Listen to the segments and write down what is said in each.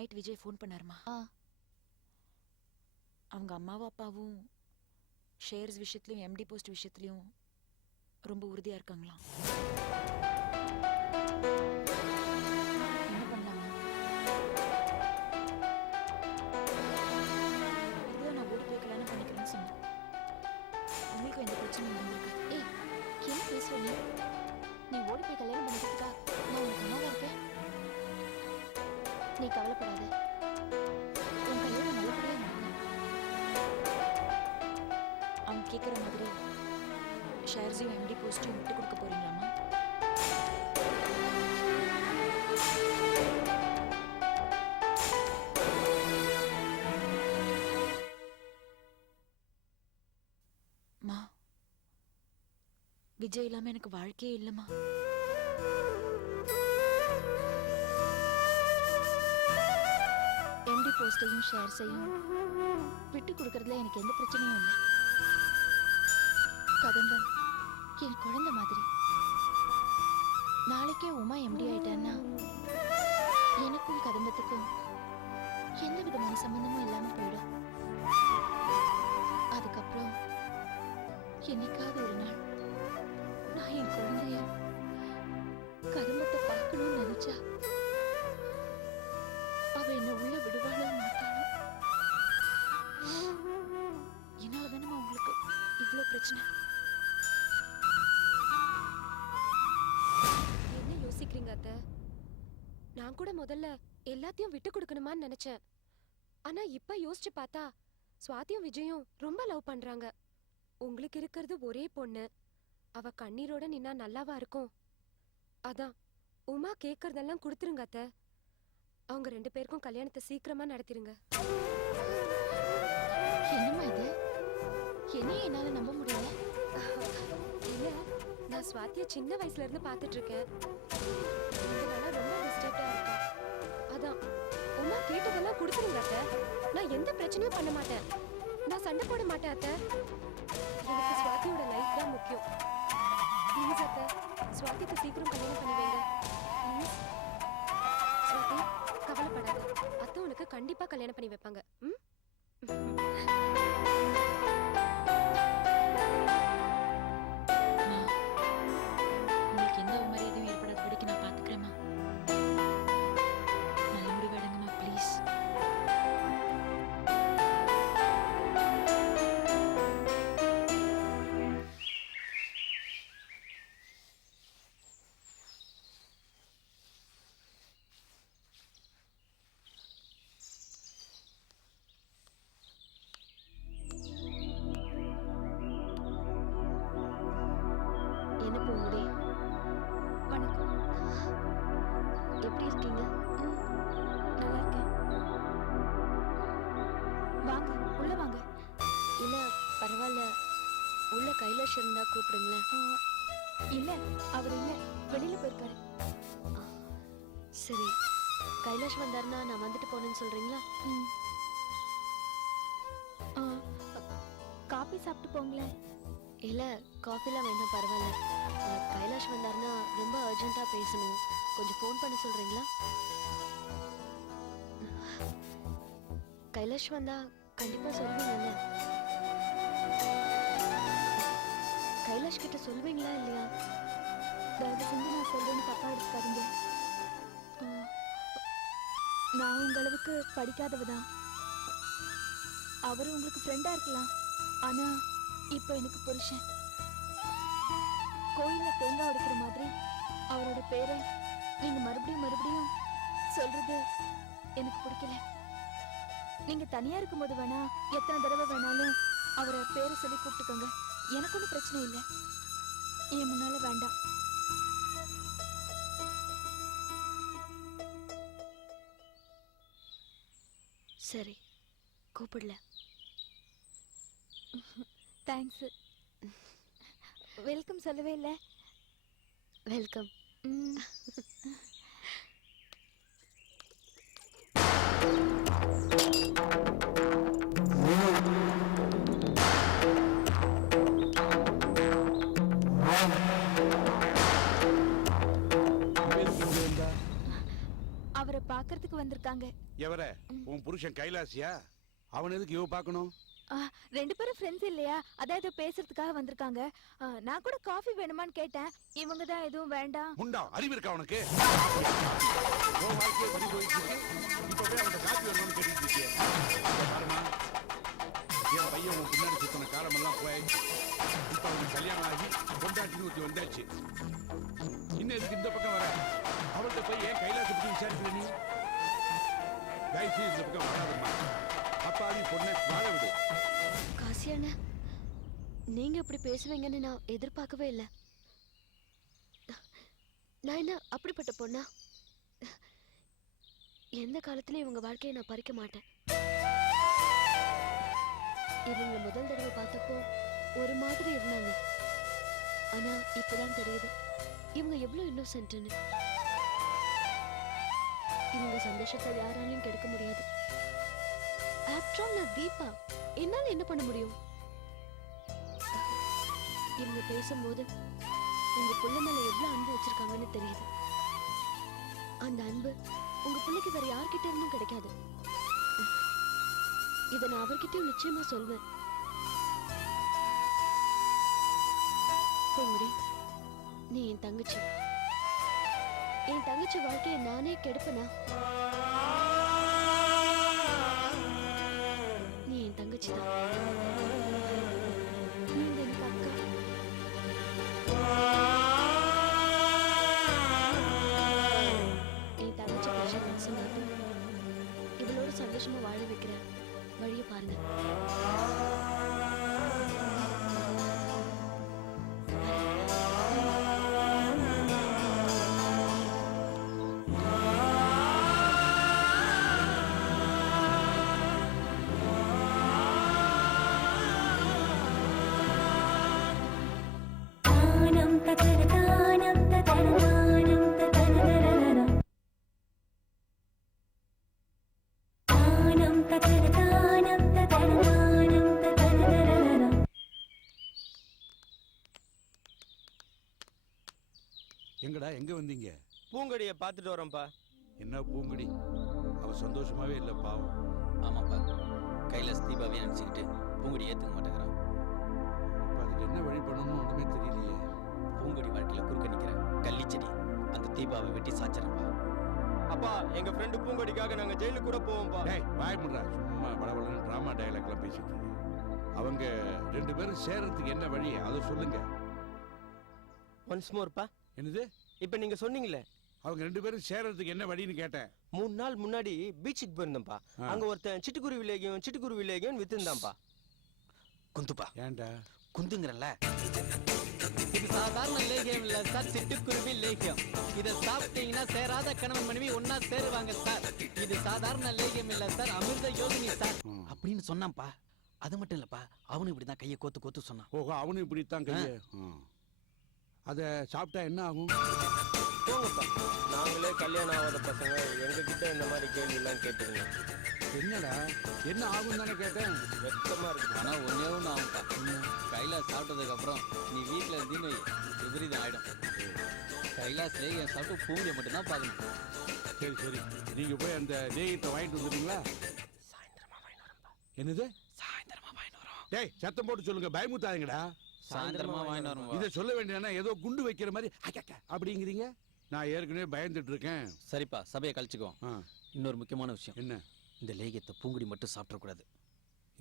Night Vijay phone பண்ணாருமா. அவங்க அம்மாவும் அப்பாவும் ஷேர்ஸ் விஷயத்துலயும் எம்டி போஸ்ட் விஷயத்துலயும் ரொம்ப உறுதியா இருக்காங்களாம். என்ன பண்ணலாமா? இதுதான் நான் ஓடி போய் கல்யாணம் பண்ணிக்கிறேன்னு சொன்னேன். உங்களுக்கு எந்த பிரச்சனையும் வந்திருக்கு? ஏய், என்ன பேசுற நீ? நீ ஓடி போய் கல்யாணம் பண்ணிக்கிறதுக்கா நான் உனக்கு அம்மாவா இருக்கேன். நீ கவலைப்படாத, உன் கல்யாணம் நல்லபடியா நடக்கும். அவங்க கேட்குற மாதிரி ஷேர்ஸையும் எம்டி போஸ்ட்டையும் விட்டு கொடுக்க போறீங்களாமா? மா, விஜய் இல்லாம எனக்கு வாழ்க்கையே இல்லைம்மா. எம்டி போஸ்டையும் ஷேர்ஸையும் விட்டு கொடுக்கறதுல எனக்கு எந்த பிரச்சனையும் இல்லை. கதம்பம் என் குழந்தை மாதிரி. நாளைக்கே உமா எம்டி ஆயிட்டான்னா எனக்கும் கதம்பத்துக்கும் எந்த விதமான சம்பந்தமும் இல்லாம போயிடும். அதுக்கப்புறம் என்னைக்காவது ஒரு நாள் நான் என் குழந்தைய கதம்பத்தை பார்க்கணும்னு நினைச்சா அவ என்ன உள்ள விடுவாளோ மாட்டாளோ. என்னால தானேம்மா உங்களுக்கு இவ்வளோ பிரச்சனை. என்ன யோசிக்கிறீங்க அத்தை? நான் கூட முதல்ல எல்லாத்தையும் விட்டு கொடுக்கணுமான்னு நினைச்சேன். ஆனா இப்ப யோசிச்சு பார்த்தா சுவாதியும் விஜயும் ரொம்ப லவ் பண்றாங்க. உங்களுக்கு இருக்கிறது ஒரே பொண்ணு, அவ கண்ணீரோட நின்னா நல்லாவா இருக்கும்? அதான் உமா கேக்குறதெல்லாம் கொடுத்துருங்க அத்தை. அவங்க 2 பேருக்கும் கல்யாணத்தை சீக்கிரமா நடத்திருங்க. என்னம்மா இது? என்னையும் என்னால நம்ப முடியல. இல்ல, நான் சுவாதிய சின்ன வயசுல இருந்து பாத்துட்டு இருக்கேன். இதனால ரொம்ப டிஸ்டர்ப்டா இருக்கா. அதான் உமா கேட்டதெல்லாம் கொடுத்துருங்க அத்தை. நான் எந்த பிரச்சனையும் பண்ண மாட்டேன். நான் சண்டை போட மாட்டேன் அத்தை. எனக்கு சுவாதியோட லைஃப் தான் முக்கியம். ப்ளீஸ் அத்தை, சுவாதிக்கு சீக்கிரம் கல்யாணம் பண்ணி வைங்க. ப்ளீஸ் சுவாதி, கவலைப்படாத. அத்தை உனக்கு கண்டிப்பா கல்யாணம் பண்ணி வைப்பாங்க. ம்? உங்களுக்கு எந்த மரியாதையும் ஏற்படாதபடிக்கு நான் பாத்துக்கிறேம்மா. நல்ல முடிவு எடுங்கம்மா, ப்ளீஸ். என்ன பூங்குடி? வணக்கம். எப்படி இருக்கீங்க? நல்லா இருக்கேன். வாங்க, உள்ள வாங்க. இல்ல பரவாயில்ல, உள்ள கைலாஷ் இருந்தா கூப்பிடுங்களேன். இல்ல, அவர் இல்ல, வெளியில போயிருக்காரு. சரி, கைலாஷ் வந்தாருன்னா நான் வந்துட்டு போனேன்னு சொல்றீங்களா? காபி சாப்பிட்டு போங்களேன். இல்ல, காஃபிலாம் வேண்டாம், பரவாயில்ல. கைலாஷ் வந்தாருன்னா ரொம்ப அர்ஜென்ட்டா பேசணும், கொஞ்சம் ஃபோன் பண்ண சொல்றீங்களா? கைலாஷ் வந்தா கண்டிப்பா சொல்வீங்கல்ல? கைலாஷ் கிட்ட சொல்வீங்களா இல்லையா? தயவு செஞ்சு நான் சொல்றேன்னு தப்பா எடுத்துக்காதீங்க. நான் உங்க அளவுக்கு படிக்காதவதான். அவரு உங்களுக்கு ஃப்ரெண்டா இருக்கலாம். ஆனா இப்ப எனக்கு புருஷன். கோயில்ல தேங்காய் உடைக்கிற மாதிரி அவரோட பேரை நீங்க மறுபடியும் மறுபடியும் சொல்றது எனக்கு பிடிக்கல. நீங்க தனியா இருக்கும்போது வேணா எத்தனை தடவை வேணாலும் அவரை பேரை சொல்லி கூப்பிட்டுக்கோங்க. எனக்கு ஒன்றும் பிரச்சனை இல்லை. என் முன்னால வேண்டாம். சரி, கூப்பிடல. தேங்க்ஸ். வெல்கம் சொல்லவே இல்லை. வெல்கம். அவரை பார்க்க பாக்குறதுக்கு வந்திருக்காங்க. எவர உன் புருஷன் கைலாசியா? அவன் எதுக்கு இவ பாக்கணும்? ரெண்டு பேரும் ஃப்ரெண்ட்ஸ் இல்லையா, அதான் ஏதோ பேசுறதுக்காக வந்திருக்காங்க. நான் கூட காஃபி வேணுமான்னு கேட்டேன். இவங்க தான் எதுவும் வேண்டாம். முண்டா அறிவு இருக்கா உனக்கு? உன் வாழ்க்கையை பறி போயிட்டு இருக்கு. இப்ப போய் அவன்கிட்ட காஃபி வேணும்னு கேட்டுட்டு இருக்கியே. பாருமா, என் பையன் உன் பின்னாடி சுத்தின காலமெல்லாம் போயாச்சு. இப்ப அவனுக்கு கல்யாணம் ஆகி கொண்டாட்டி ஊத்தி வந்தாச்சு. இன்னும் எதுக்கு இந்த பக்கம் வர? அவள்கிட்ட போய் ஏன் கைலாசத்தை பத்தி விசாரிக்கிற நீ? தயவுசெய்து இந்த பக்கம் வராதம்மா. அப்பாவி பொண்ணை வாழ விடு. காசியாண்ணா, நீங்க இப்படி பேசுவீங்கன்னு நான் எதிர்பார்க்கவே இல்லை. நான் என்ன அப்படிப்பட்ட பொண்ணா? எந்த காலத்திலயும் இவங்க வாழ்க்கையை நான் பறிக்க மாட்டேன். இவங்க முதல் தடவை பார்த்தப்போ ஒரு மாதிரி இருந்தாங்க. ஆனா இப்பதான் தெரியுது இவங்க எவ்வளவு இன்னோசென்ட்னு. இவங்க சந்தோஷத்தை யாராலையும் கெடுக்க முடியாது. ஆஃப்டர் ஆல் நான் தீபா, என்னால என்ன பண்ண முடியும்? இவங்க பேசும்போது உங்க புள்ள மேல எவ்வளவு அன்பு வச்சிருக்காங்கன்னு தெரியுது. அந்த அன்பு உங்க பிள்ளைக்கு வேற யார்கிட்ட இருந்தும் கிடைக்காது. இதை நான் அவர்கிட்டயும் நிச்சயமா சொல்வேன். பூங்குடி, நீ என் தங்கச்சி. என் தங்கச்சி வாழ்க்கையை நானே கெடுப்பனா? நீ என் தங்கச்சி தான். நீங்க எனக்கு அக்கா. என் தங்கச்சி பிரச்சனை சொன்னாலும் இவளோட சந்தோஷமா வாழ வைக்கிறேன். வழியை பாருங்க. எங்கடா எங்க வந்தீங்க? பூங்கொடியை பார்த்துட்டு வரோம்ப்பா. என்ன பூங்கொடி? அவ சந்தோஷமாவே இல்ல பாவம். ஆமாப்பா, கைலாஸ் தீபாவே நினைச்சுக்கிட்டு பூங்குடி ஏத்துக்க மாட்டேங்கிறான். இப்ப அதுக்கு என்ன வழி பண்ணணும்னு ஒண்ணுமே தெரியலையே. பூங்குடி வாழ்க்கையில குறுக்க நிக்கிற கள்ளிச்செடி அந்த தீபாவை வெட்டி சாச்சிடப்பா. அப்பா, எங்க ஃப்ரெண்டு பூங்கொடிக்காக நாங்க ஜெயிலுக்கு கூட போவோம்ப்பா. டேய் வாய் முடுறா, சும்மா வளவளன்னு டிராமா டயலாக்லாம் பேசிட்டு இருக்கு. அவங்க ரெண்டு பேரும் சேர்றதுக்கு என்ன வழி அதை சொல்லுங்க. ஒன்ஸ் மோர்ப்பா. என்னது? இப்ப நீங்க சொன்னீங்களே அவங்க ரெண்டு பேரும் சேர்றதுக்கு என்ன வழின்னு கேட்டேன். 3 நாள் முன்னாடி பீச்சுக்கு போயிருந்தோம்ப்பா. அங்க ஒருத்தன் சிட்டுக்குருவி லேகியம் வித்துந்தான்ப்பா. குந்துப்பா, ஏன்டா குந்துங்கிறல்ல? இது சாதாரண லேகியம் இல்ல சார், சிட்டுக்குருவி லேகியம். இதை சாப்பிட்டீங்கன்னா சேராத கணவன் மனைவி ஒன்னா சேருவாங்க சார். இது சாதாரண லேகியம் இல்ல சார், அமிர்த யோகினி சார் அப்படின்னு சொன்னான்ப்பா. அது மட்டும் இல்லப்பா, அவனு இப்படிதான் கையை கோத்து கோத்து சொன்னான். ஓஹோ, அவனு இப்படித்தான் கையை. அத சாப்பிட்டா என்ன ஆகும்? போங்கப்பா, நாங்களே கல்யாணம் ஆகாத பசங்க எங்க கிட்ட இந்த மாதிரி கேள்வி எல்லாம் கேட்டுருங்க. என்னடா என்ன ஆகும் தானே கேட்டேன். வெக்கமா இருக்கு. ஆனா ஒன்னே ஒண்ணு ஆகும்ப்பா, கைலாஸ் சாப்பிட்டதுக்கு அப்புறம் நீ வீட்டுல இருந்தீன்னு விபரீதம் ஆயிடும். கைலாஸ் லேகியம் சாப்பிட்டு பூமியை மட்டும்தான் பார்க்கணும். சரி சரி, நீங்க போய் அந்த லேகியத்தை வாங்கிட்டு வந்துட்டீங்களா? சாயந்தரமா வாங்கிட்டு வரோம்ப்பா. என்னது? சாயந்தரமா வாங்கிட்டு வரோம். டேய் சத்தம் போட்டு சொல்லுங்க, பயமுத்தாதீங்கடா. சாயந்தரமா வாங்கிட்டு வரோம். இதை சொல்ல வேண்டியதுனா ஏதோ குண்டு வைக்கிற மாதிரி அப்படிங்கிறீங்க. நான் ஏற்கனவே பயந்துட்டு இருக்கேன். சரிப்பா, சபையை கழிச்சுக்கோ. இன்னொரு முக்கியமான விஷயம். என்ன? இந்த லேகியத்தை பூங்குடி மட்டும் சாப்பிடக்கூடாது.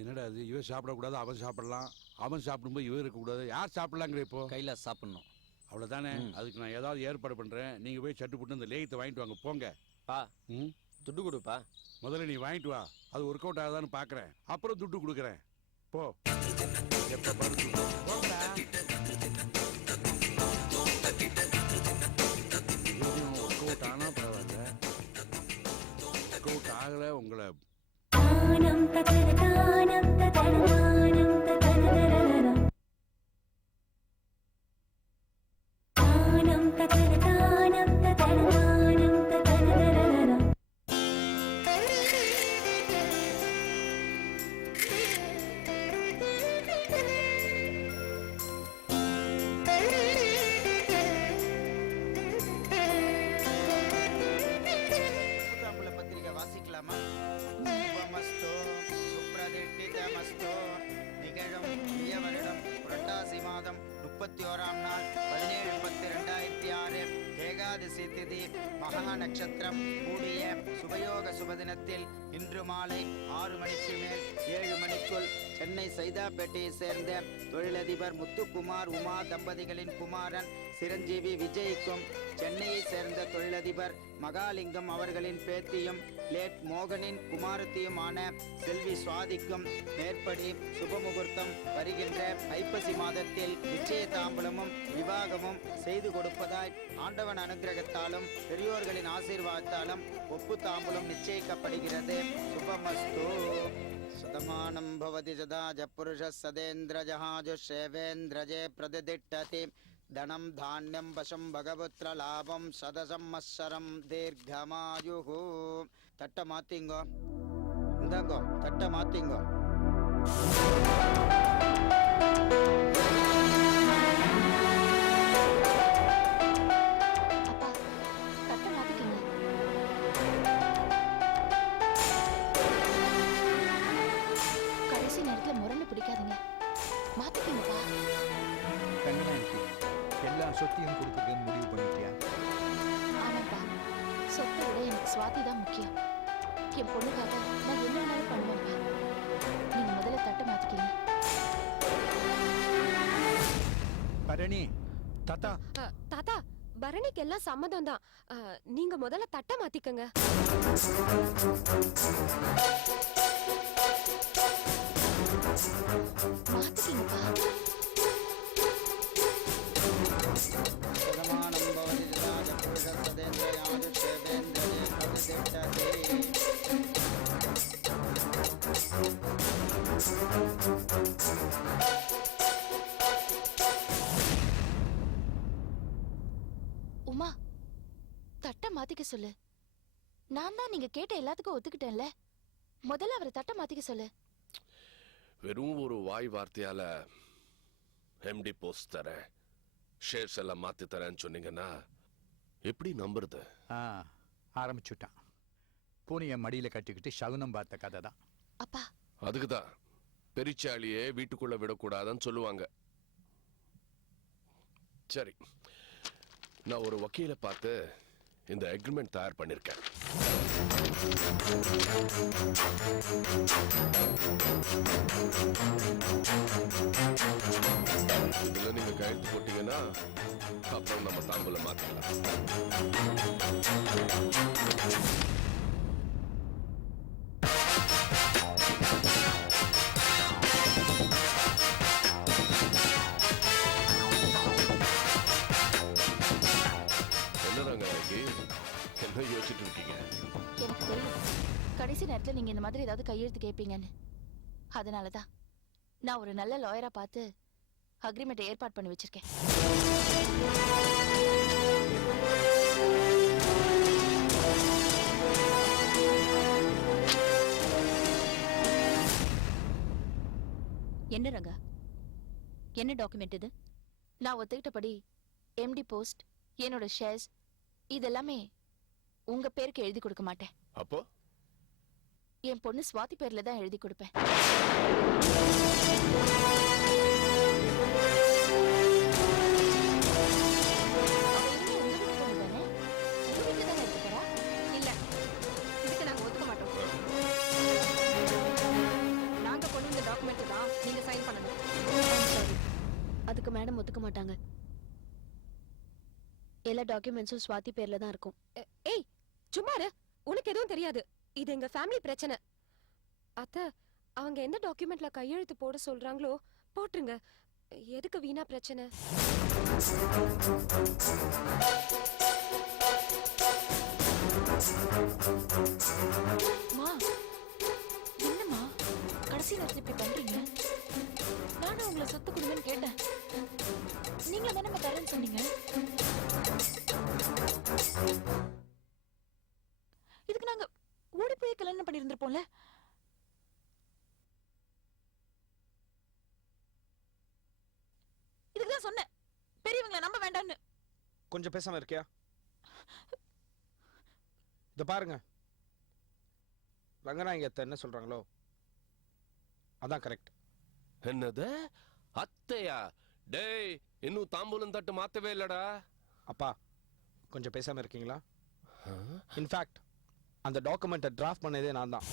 என்னடா அது? இவன் சாப்பிடக்கூடாது, அவன் சாப்பிடலாம். அவன் சாப்பிடும்போது இவன் இருக்கக்கூடாது. யார் சாப்பிடலாங்கிற இப்போ? கைலாஸ் சாப்பிடணும். அவ்வளவுதானே? அதுக்கு நான் ஏதாவது ஏற்பாடு பண்றேன். நீங்க போய் சட்டு போட்டு அந்த லேகியத்தை வாங்கிட்டு வாங்க போங்க. பா, துட்டு கொடுப்பா. முதல்ல நீ வாங்கிட்டு வா, அது ஒர்க் அவுட் ஆகுதான்னு பாக்குறேன், அப்புறம் துட்டு கொடுக்குறேன். போ. எப்ப பாரு போங்கடா. ஒர்க் அவுட் ஆனா பரவாயில்ல, ஒர்க் அவுட் ஆகல உங்களை 31ஆம் நாள் 17/10/2006 ஏகாதசி திதி மகா நட்சத்திரம் கூடிய சுபயோக சுபதினத்தில் இன்று மாலை 6 மணிக்கு மேல் 7 மணிக்குள் சென்னை சைதாப்பேட்டையை சேர்ந்த தொழிலதிபர் முத்துக்குமார் உமா தம்பதிகளின் குமாரன் சிரஞ்சீவி விஜய்க்கும் சென்னையை சேர்ந்த தொழிலதிபர் மகாலிங்கம் அவர்களின் பேத்தியும் லேட் மோகனின் குமாரத்தியுமான செல்வி சுவாதிக்கும் மேற்படி சுபமுகூர்த்தம் வருகின்ற ஐப்பசி மாதத்தில் நிச்சய தாம்பலமும் விவாகமும் செய்து கொடுப்பதாய் ஆண்டவன் அனுகிரகத்தாலும் பெரியோர்களின் ஆசீர்வாதத்தாலும் ஒப்பு தாம்பலம் நிச்சயிக்கப்படுகிறது. சுபமஸ்து. சதமானம் பவதி சதாஜ புருஷ சதேந்திர ஜஹாஜுஷேவேந்திரஜே பிரதிதிட்டதி தனம் தானியம் பசம் பகவத்ர லாபம் சதசம்மஸ்ஸரம் தீர்க்கமாயுஹு. தட்டை மாத்திங்கோ, இந்தாங்கோ தட்டை மாத்திங்கோ. அப்பா தட்டை மாத்திக்கங்க. கடைசி நேரத்துல முரணு பிடிக்காதீங்க, மாத்திக்கங்கப்பா. கங்கனாய்க்கு எல்லா சொத்தையும் கொடுக்குறதுன்னு முடிவு பண்ணிட்டியா? ஆமாப்பா, சொத்தை விட எனக்கு சுவாதி தான் முக்கியம். என் பொண்ணுக்காக நான் என்ன வேணாலும் பண்ணுவேன்ப்பா. நீங்க முதல்ல தட்டை மாத்திக்கங்க. பரணி, தாத்தா தாத்தா, பரணிக்கு எல்லாம் சம்மதம் தான். நீங்க முதல்ல தட்டை மாத்திக்கங்க. மாத்திக்கங்கப்பா. சதமானம் பவதி சதாஜ புருஷ சதேந்திர யாஜுஷேவேந்திரஜே பிரதிதிட்டதி. உமா, தட்டை மாத்திக்க சொல்லு. நான் தான் நீங்க கேட்ட எல்லாத்துக்கும் ஒத்துக்கிட்டேன்ல. முதல்ல அவரை தட்டை மாத்திக்க சொல்லு. வெறும் ஒரு வாய் வார்த்தையால எம்டி போஸ்ட் தரேன், ஷேர்ஸ் எல்லாம் மாத்தி தரேன்னு சொன்னீங்கன்னா எப்படி நம்புறது? ஆரம்பிச்சுட்டான். பூனையை மடியில கட்டிக்கிட்டு சகுனம் பார்த்த கதை தான். அப்பா, அதுக்குதான் பெரிச்சாலியே வீட்டுக்குள்ள விடக்கூடாதுன்னு சொல்லுவாங்க. சரி, நான் ஒரு வக்கீலை பார்த்து இந்த அக்ரிமெண்ட் தயார் பண்ணிருக்கேன். இதுல நீங்க கையெழுத்து போட்டீங்கன்னா அப்புறம் நம்ம தாம்பூல மாத்திக்கலாம். என்ன யோசிச்சுட்டு இருக்கீங்க? எனக்கு தெரியும் கடைசி நேரத்துல நீங்க இந்த மாதிரி ஏதாவது கையெழுத்து கேட்பீங்கன்னு. அதனாலதான் நான் ஒரு நல்ல லாயரா பார்த்து அக்ரிமெண்ட் ஏற்பாடு பண்ணி வச்சிருக்கேன். என்ன ரங்கா, என்ன டாக்குமெண்ட் இது? நான் ஒத்துக்கிட்டபடி எம்டி போஸ்ட், என்னோட ஷேர்ஸ் இதெல்லாமே உங்க பேருக்கு எழுதி கொடுக்க மாட்டேன். அப்போ என் பொண்ணு சுவாதி பேர்ல தான் எழுதி கொடுப்பேன். இல்ல, இதுக்கு நாங்க ஒத்துக்க மாட்டோம். நாங்க கொண்டு வந்த டாக்குமெண்ட் தான் நீங்க சைன் பண்ணணும். அதுக்கு மேடம் ஒத்துக்க மாட்டாங்க. எல்லா டாக்குமெண்ட்ஸும் சுவாதி பேர்ல தான் இருக்கும். ஏய், சும்மா இரு. உனக்கு எதுவும் தெரியாது. இது எங்க ஃபேமிலி பிரச்சனை. அத்தை, அவங்க எந்த டாக்குமெண்ட்ல கையெழுத்து போட சொல்றாங்களோ போட்டுருங்க. எதுக்கு வீணா பிரச்சனை? மா, என்னம்மா கடைசி நேரத்துல இப்படி பண்றீங்க? நானும் உங்களை சொத்து கொடுங்கன்னு கேட்டேன். நீங்க தானே தரேன்னு சொன்னீங்க. இதுக்கு நாங்க ஓடி போய் கல்யாணம் பண்ணிருந்திருப்போம்ல. இதுக்குதான் சொன்னேன் பெரியவங்களை நம்ப வேண்டான்னு. கொஞ்சம் பேசாம இருக்கியா? இத பாருங்க, ரங்கநாயகத்தை என்ன சொல்றாங்களோ அதான் கரெக்ட். என்னது அத்தையா? டேய் இன்னும் தாம்பூலம் தட்டு மாத்தவே இல்லடா. அப்பா கொஞ்சம் பேசாம இருக்கீங்களா? இன்ஃபேக்ட் அந்த டாக்குமெண்ட்டை டிராஃப்ட் பண்ணதே நான் தான்.